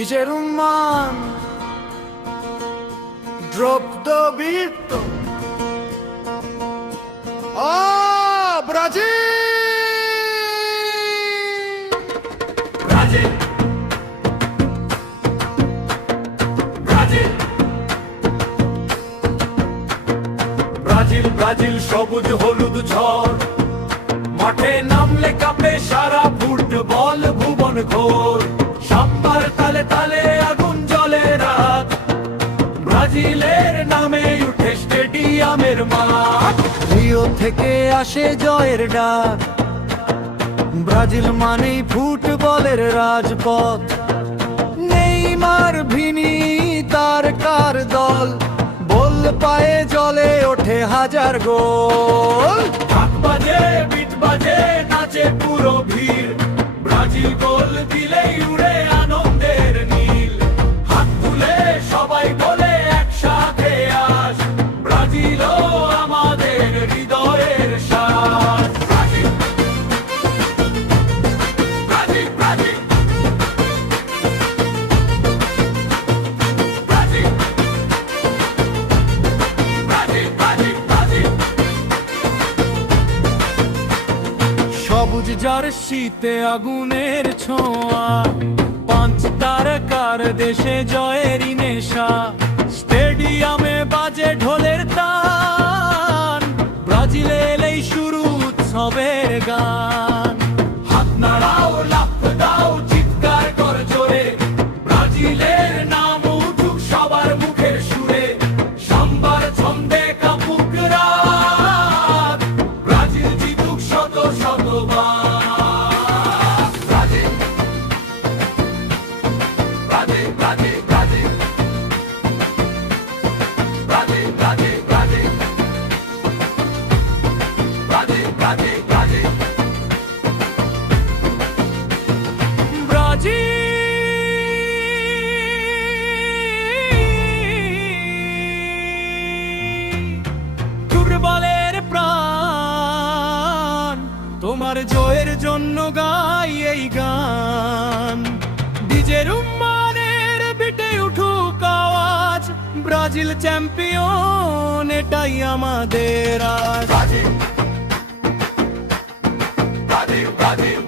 DJ Roman, drop the beat. Ah, Brazil! Brazil! Brazil! Brazil Brazil সবুজ হলুদ ঝড়, মাঠে নামলে কাঁপে সারা ফুটবল ভুবন ঘোর। সাম্বার তালে তালে আগুন জ্বলে রাত, ব্রাজিলের নামে উঠে স্টেডিয়ামের মাঠ। রিও থেকে আসে জয়ের ডাক, ব্রাজিল মানেই ফুটবলের রাজপথ। নেইমার ভিনি তার কার দল, বল পায়ে জ্বলে ওঠে হাজার গোল। ঢাক বাজে বিট বাজে নাচে পুরো ভিড়, ব্রাজিল গোল দিলেই উড়ে আনন্দের নীল। হাত তুলে সবাই বলে একসাথে আস, ব্রাজিলও আমাদের হৃদয়ের শ্বাস। Brazil Brazil Brazil Brazil Brazil Brazil Brazil. সবুজ জার্সিতে আগুনের ছোঁয়া, পাঁচ তারকার দেশে জয়েরই নেশা। স্টেডিয়ামে বাজে ঢোলের তান, ব্রাজিল এলেই শুরু উৎসবের গান। হাত নাড়াও লাফ দাও চিৎকার কর জোরে, ব্রাজিলের নাম উঠুক সবার মুখের সুরে। সাম্বার ছন্দে কাপুক রাত, ব্রাজিল জিতুক শত শতবার। Brazil Brazil Brazil Brazil Brazil Brazil Brazil Brazil Brazil Brazil. ফুটবলের প্রাণ, তোমার জয়ের জন্য গাই এই গান। ডিজে রুম্মানের বিটে উঠুক আওয়াজ, ব্রাজিল চ্যাম্পিয়ন এটাই আমাদের আজ। Brazil Brazil Brazil